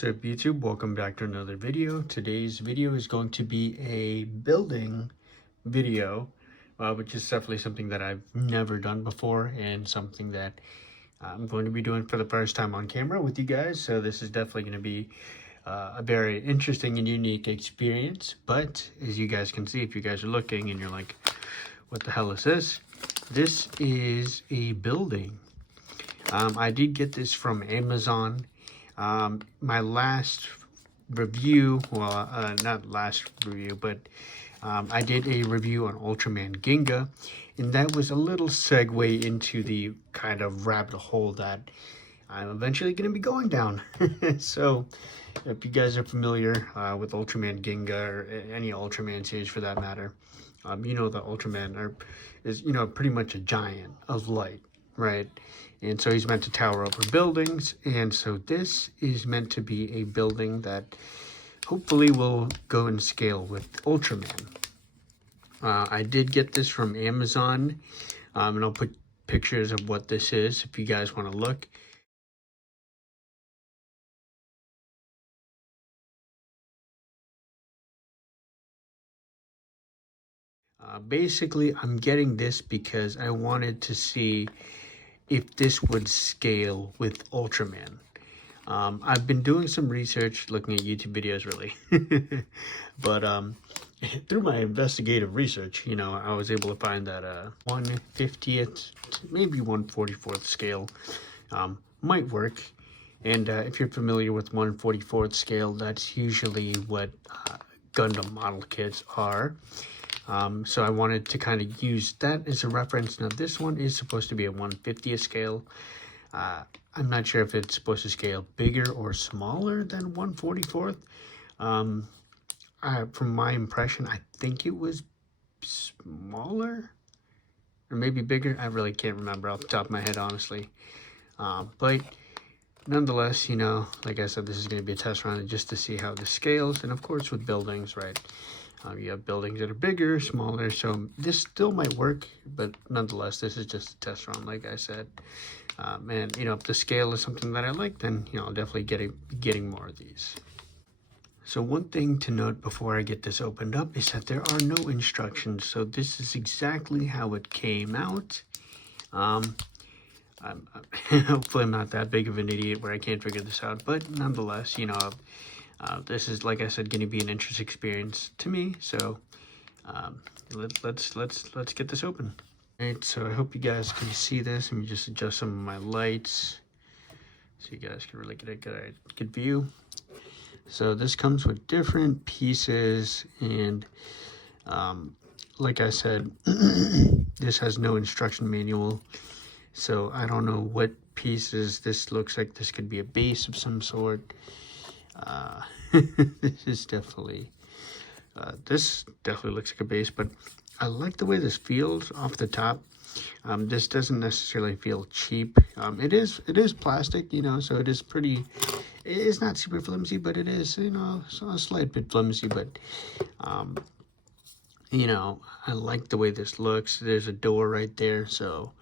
What's up YouTube? Welcome back to another video. Today's video is going to be a building video, which is definitely something that I've never done before and something that I'm going to be doing for the first time on camera with you guys. So this is definitely going to be a very interesting and unique experience. But as you guys can see, if you guys are looking and you're like, what the hell is this? This is a building. I did get this from Amazon. My last review, well, not last review, but I did a review on Ultraman Ginga, and that was a little segue into the kind of rabbit hole that I'm eventually going to be going down. So, if you guys are familiar with Ultraman Ginga, or any Ultraman series for that matter, you know that Ultraman is, pretty much a giant of light, right? And so he's meant to tower over buildings, and so this is meant to be a building that hopefully will go in scale with Ultraman. I did get this from Amazon, and I'll put pictures of what this is if you guys want to look. Basically, I'm getting this because I wanted to see if this would scale with Ultraman. I've been doing some research, looking at YouTube videos really, but through my investigative research, I was able to find that 1/50th, maybe 1/44th scale might work. And if you're familiar with 1/44th scale, that's usually what Gundam model kits are. So I wanted to kind of use that as a reference. Now this one is supposed to be a 1/50th scale. I'm not sure if it's supposed to scale bigger or smaller than 1/44th. From my impression, I think it was smaller or maybe bigger. I really can't remember off the top of my head, honestly. But nonetheless, like I said, this is going to be a test run just to see how this scales. And of course, with buildings, right? You have buildings that are bigger, smaller, so this still might work, but nonetheless, this is just a test run, like I said. And, if the scale is something that I like, then, I'll definitely getting more of these. So one thing to note before I get this opened up is that there are no instructions, so this is exactly how it came out. Hopefully I'm not that big of an idiot where I can't figure this out, but nonetheless, this is, like I said, going to be an interesting experience to me. So let's get this open. All right, so I hope you guys can see this. Let me just adjust some of my lights so you guys can really get a good view. So this comes with different pieces, and like I said, this has no instruction manual. So I don't know what pieces this looks like. This could be a base of some sort. This is definitely looks like a base, but I like the way this feels off the top. This doesn't necessarily feel cheap. It is plastic, so it is pretty. It's not super flimsy, but it is, a slight bit flimsy. But I like the way this looks. There's a door right there, so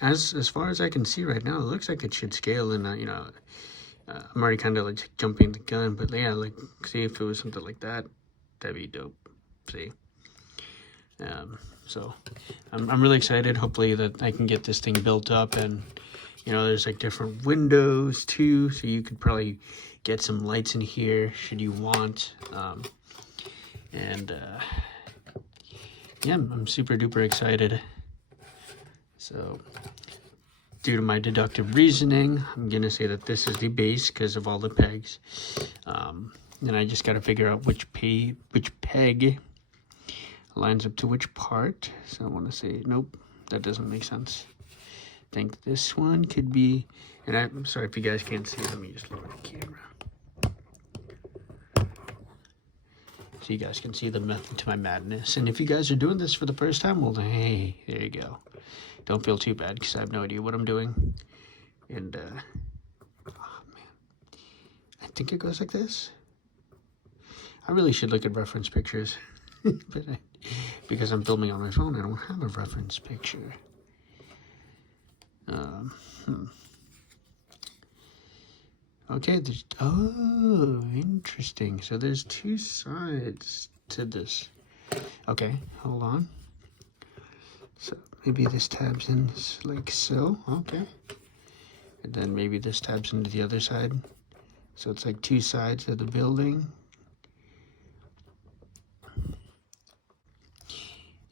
as far as I can see right now, it looks like it should scale. And I'm already kind of like jumping the gun, but yeah, like, see if it was something like that, that'd be dope. See, so I'm really excited. Hopefully that I can get this thing built up, and there's like different windows too, so you could probably get some lights in here should you want. Yeah, I'm super duper excited. So, due to my deductive reasoning, I'm going to say that this is the base because of all the pegs. And I just got to figure out which peg lines up to which part. So I want to say, nope, that doesn't make sense. I think this one could be, and I'm sorry if you guys can't see, let me just lower the camera. So you guys can see the method to my madness. And if you guys are doing this for the first time, well, hey, there you go. Don't feel too bad because I have no idea what I'm doing. And, oh man, I think it goes like this. I really should look at reference pictures. But because I'm filming on my phone, I don't have a reference picture. Okay, there's, oh, interesting. So there's two sides to this. Okay, hold on. So maybe this tabs in like so, okay. And then maybe this tabs into the other side. So it's like two sides of the building.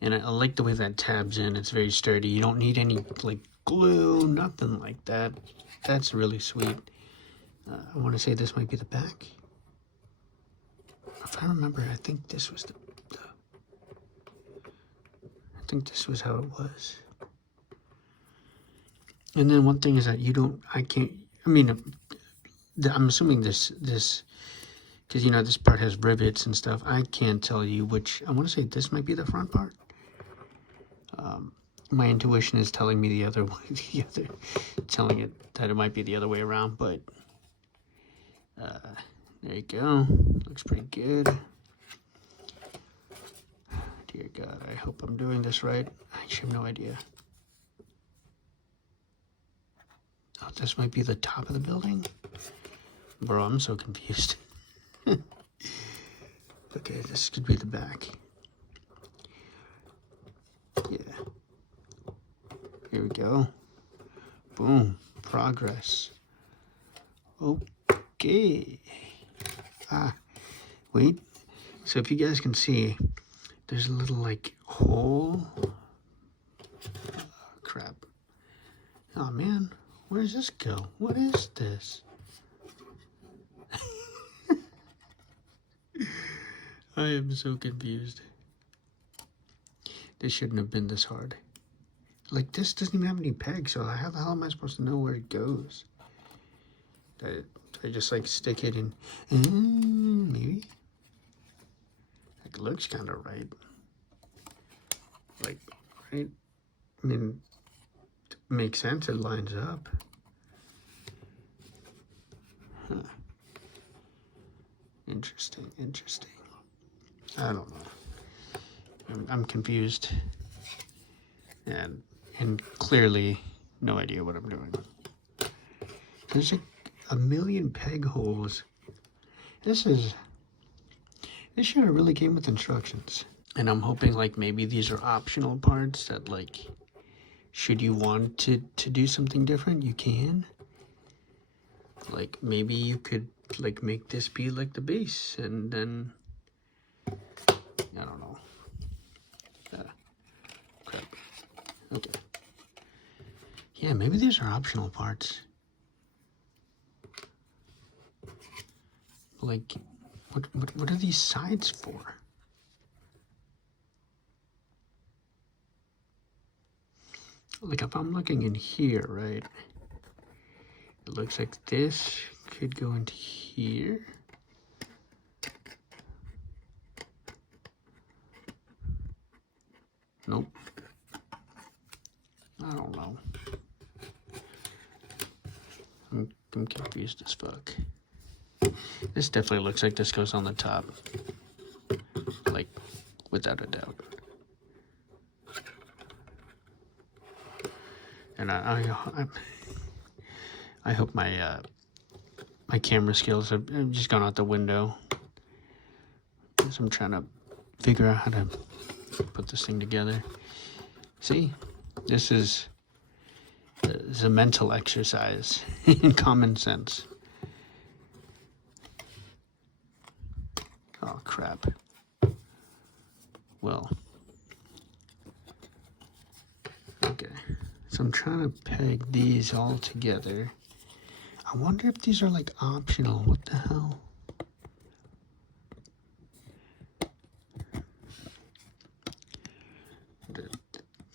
And I like the way that tabs in. It's very sturdy. You don't need any like glue, nothing like that. That's really sweet. I want to say this might be the back. If I remember, I think this was I think this was how it was. And then one thing is that I mean, I'm assuming this, because you know this part has rivets and stuff. I can't tell you which. I want to say this might be the front part. My intuition is telling me the other way, telling it that it might be the other way around. But there you go. Looks pretty good. Dear God, I hope I'm doing this right. I actually have no idea. Oh, this might be the top of the building? Bro, I'm so confused. Okay, this could be the back. Yeah. Here we go. Boom. Progress. Okay. Wait. So if you guys can see, there's a little like hole. Crap. Oh man, where does this go? What is this? I am so confused. This shouldn't have been this hard. Like, this doesn't even have any pegs, so how the hell am I supposed to know where it goes? I just, like, stick it in. Maybe? Like, it looks kind of right. Like, right? I mean, it makes sense. It lines up. Huh. Interesting, interesting. I don't know. I'm confused. And clearly no idea what I'm doing. There's a million peg holes. This should have really came with instructions. And I'm hoping like maybe these are optional parts that like, should you want to do something different, you can. Like maybe you could like make this be like the base and then, I don't know. Crap. Okay. Yeah, maybe these are optional parts. Like, what are these sides for? Like, if I'm looking in here, right? It looks like this could go into here. Nope. I don't know. I'm confused as fuck. This definitely looks like this goes on the top. Like, without a doubt. And I hope my my camera skills have just gone out the window. Because I'm trying to figure out how to put this thing together. See? This is a mental exercise in common sense. Oh, crap. Well. Okay. So I'm trying to peg these all together. I wonder if these are like optional. What the hell?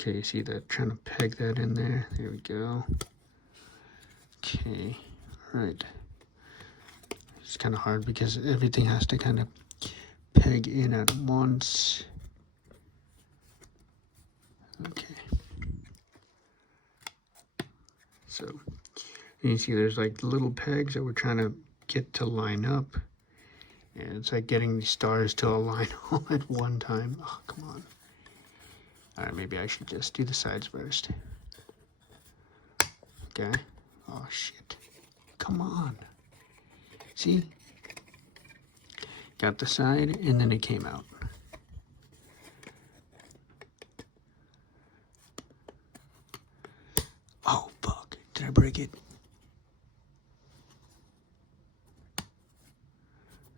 Okay, you see that? Trying to peg that in there. There we go. Okay, all right. It's kind of hard because everything has to kind of peg in at once. Okay. So you see there's like little pegs that we're trying to get to line up. And it's like getting the stars to align all at one time. Oh, come on. All right, maybe I should just do the sides first. Okay. Oh, shit. Come on. See? Got the side, and then it came out. Oh, fuck. Did I break it?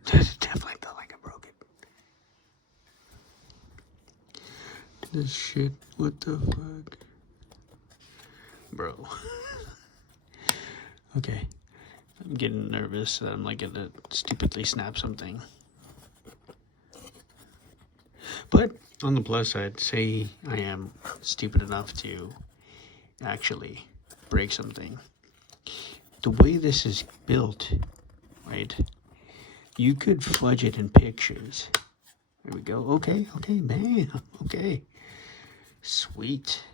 It definitely felt like I broke it. This shit, what the fuck? Bro. Okay. I'm getting nervous that I'm like gonna stupidly snap something. But on the plus side, say I am stupid enough to actually break something. The way this is built, right? You could fudge it in pictures. There we go. Okay, man. Okay. Sweet.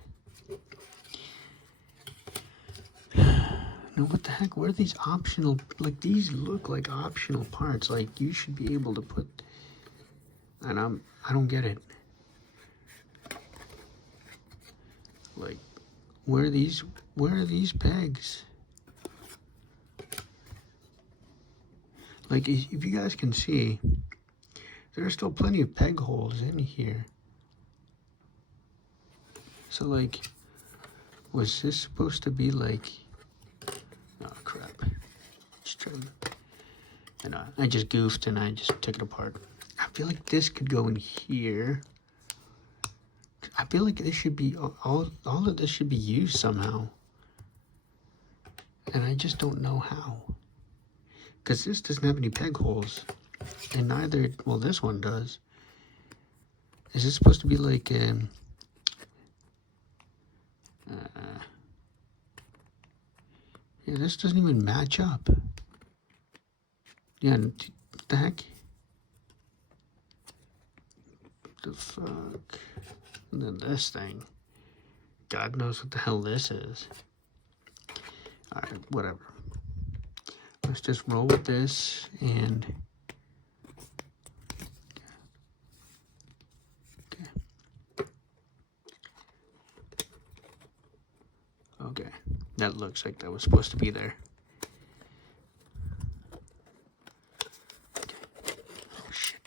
Now what the heck? What are these optional? Like, these look like optional parts. Like, you should be able to put. And I don't get it. Like, where are these pegs? Like, if you guys can see, there are still plenty of peg holes in here. So, like, was this supposed to be like, oh crap. Just trying, and I just goofed and I just took it apart. I feel like this could go in here. I feel like this should be, all of this should be used somehow. And I just don't know how. Because this doesn't have any peg holes. And neither, well, this one does. Is this supposed to be like, yeah, this doesn't even match up. Yeah, what the heck? The fuck? And then this thing. God knows what the hell this is. Alright, whatever. Let's just roll with this and... Okay, that looks like that was supposed to be there. Okay. Oh shit.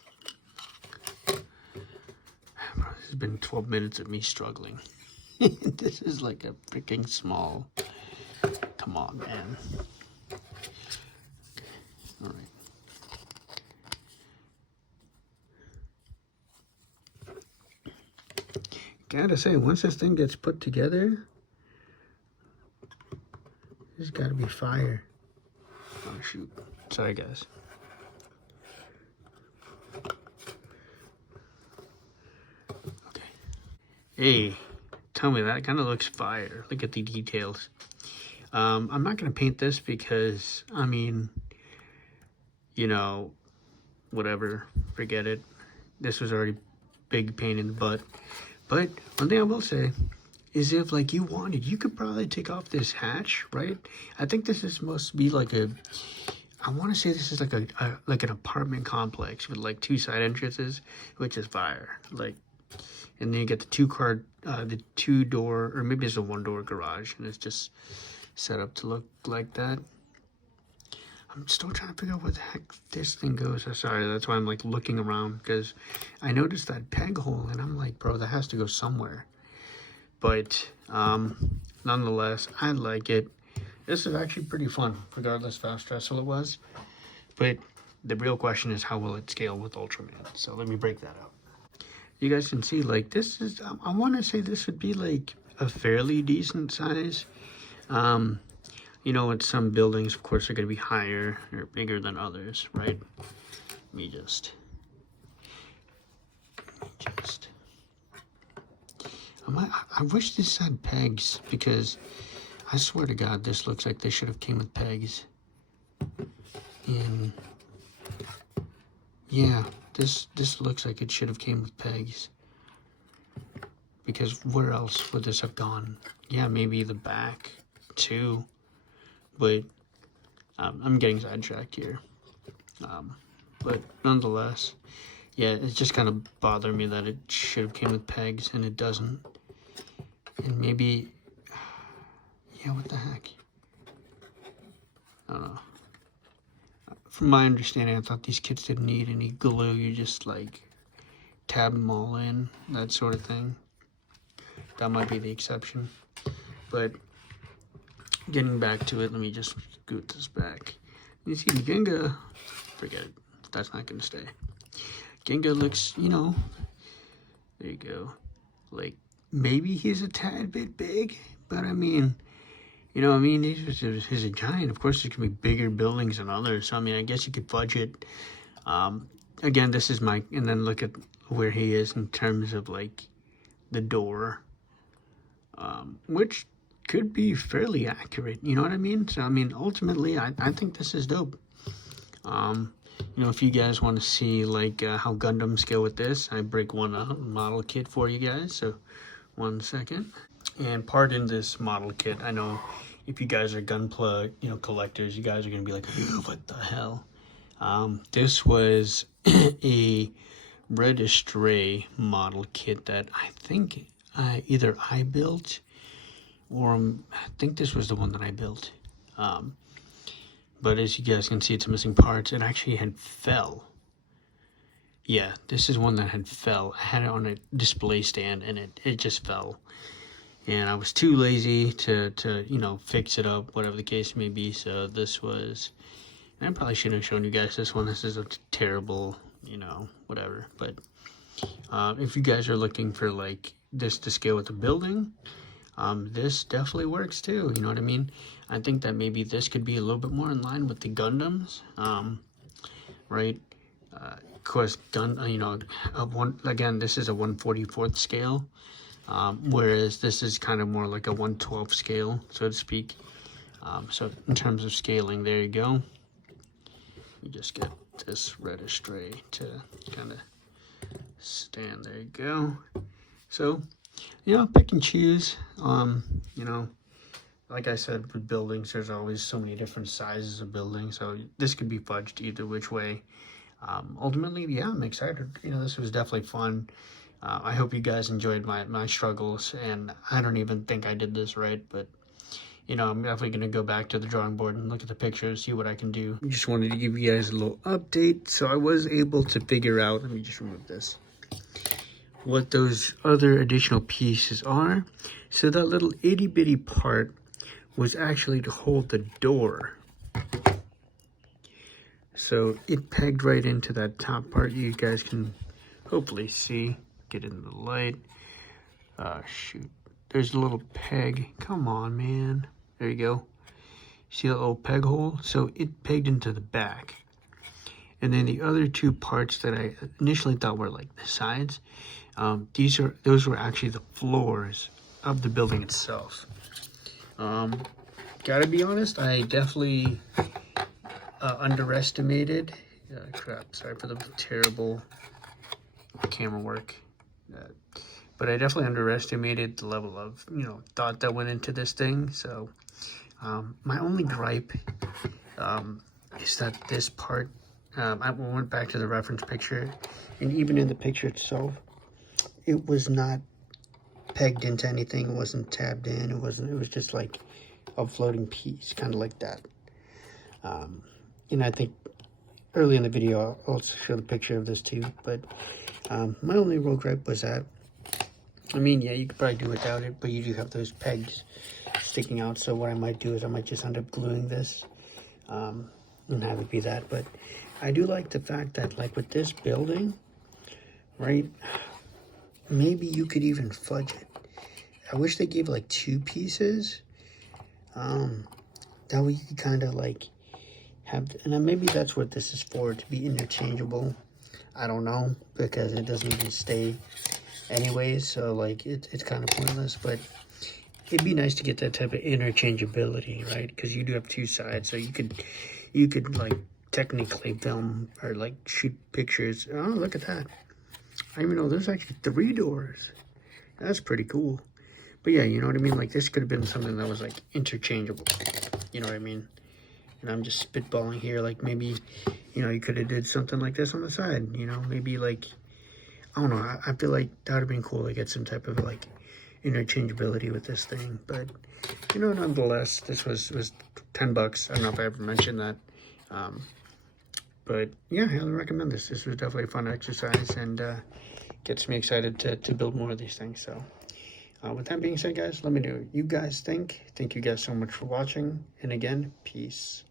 Bro, this has been 12 minutes of me struggling. This is like a freaking small... Come on, man. Okay. All right. Gotta say, once this thing gets put together, this has gotta be fire. Oh shoot. Sorry guys. Okay. Hey, tell me, that kind of looks fire. Look at the details. I'm not gonna paint this because, I mean, you know, whatever, forget it. This was already big pain in the butt. But one thing I will say is, if like you wanted, you could probably take off this hatch, right? I think this is supposed to be like a, I want to say this is like like an apartment complex with like 2 side entrances, which is fire. Like, and then you get the 2-door, or maybe it's a 1-door garage, and it's just set up to look like that. I'm still trying to figure out where the heck this thing goes. I'm sorry, that's why I'm like looking around, because I noticed that peg hole and I'm like, bro, that has to go somewhere. But nonetheless, I like it. This is actually pretty fun, regardless of how stressful it was. But the real question is, how will it scale with Ultraman? So let me break that out. You guys can see, like, this is, I want to say this would be like a fairly decent size. You know, with some buildings, of course, are going to be higher or bigger than others, right? Let me just. I wish this had pegs, because I swear to God, this looks like this should have came with pegs. And yeah, this looks like it should have came with pegs. Because where else would this have gone? Yeah, maybe the back too. But I'm getting sidetracked here. But nonetheless, yeah, it's just kind of bothered me that it should have came with pegs and it doesn't. And maybe, yeah, what the heck? I don't know. from my understanding, I thought these kits didn't need any glue. You just like tab them all in, that sort of thing. That might be the exception. But getting back to it, let me just scoot this back. You see the Ginga, forget it, that's not gonna stay. Ginga looks, you know, there you go. Like, maybe he's a tad bit big, but I mean, you know, I mean, he's a giant. Of course, there's gonna be bigger buildings than others. So, I mean, I guess you could budget. Again, this is my, and then look at where he is in terms of like the door, which could be fairly accurate. You know what I mean? So, I mean, ultimately, I think this is dope. You know, if you guys want to see like how Gundams scale with this, I break one model kit for you guys. So, 1 second. And pardon this model kit. I know if you guys are Gunpla, you know, collectors, you guys are gonna be like, what the hell? This was a Red Astray model kit that I think either I built or I think this was the one that I built. But as you guys can see, it's missing parts. It actually had fell. Yeah, this is one that had fell. I had it on a display stand and it just fell. And I was too lazy to you know, fix it up, whatever the case may be. So this was, and I probably shouldn't have shown you guys this one. This is a terrible, you know, whatever. But if you guys are looking for like this to scale with the building, this definitely works too. You know what I mean? I think that maybe this could be a little bit more in line with the Gundams, right? Of course, you know, again, this is a 1/44 scale, whereas this is kind of more like a 1/12 scale, so to speak. So in terms of scaling, there you go. You just get this Red Astray to kind of stand. There you go. So, you know, pick and choose. You know, like I said, with buildings, there's always so many different sizes of buildings, so this could be fudged either which way. Ultimately, yeah, I'm excited. You know, this was definitely fun. I hope you guys enjoyed my struggles, and I don't even think I did this right, but you know, I'm definitely going to go back to the drawing board and look at the pictures, see what I can do. Just wanted to give you guys a little update. So I was able to figure out, let me just remove this, what those other additional pieces are. So that little itty bitty part was actually to hold the door. So it pegged right into that top part. You guys can hopefully see, get in the light. Shoot, there's a little peg. Come on, man. There you go. See that little peg hole? So it pegged into the back. And then the other two parts that I initially thought were like the sides, those were actually the floors of the building itself. Gotta be honest, I definitely underestimated. Crap, sorry for the terrible camera work. But I definitely underestimated the level of, you know, thought that went into this thing. So my only gripe is that this part, I went back to the reference picture, and even in the picture itself, it was not pegged into anything. It wasn't tabbed in. It was just like a floating piece, kind of like that. And I think early in the video, I'll also show the picture of this too. But my only real gripe was that, I mean, yeah, you could probably do without it, but you do have those pegs sticking out. So what I might do is I might just end up gluing this and have it be that. But I do like the fact that, like, with this building, right, maybe you could even fudge it. I wish they gave like 2 pieces. That way you could kind of like have, and then maybe that's what this is for, to be interchangeable. I don't know, because it doesn't even stay anyways, so like it's kind of pointless. But it'd be nice to get that type of interchangeability, right? Because you do have 2 sides, so you could like technically film or like shoot pictures. Oh, look at that. I didn't even know there's actually 3 doors. That's pretty cool. But yeah, you know what I mean? Like, this could have been something that was like interchangeable. You know what I mean? And I'm just spitballing here. Like, maybe, you know, you could have did something like this on the side. You know, maybe like, I don't know. I feel like that would have been cool to get some type of like interchangeability with this thing. But, you know, nonetheless, this was $10. I don't know if I ever mentioned that. But yeah, I highly recommend this. This was definitely a fun exercise, and gets me excited to build more of these things. So with that being said, guys, let me know what you guys think. Thank you guys so much for watching. And again, peace.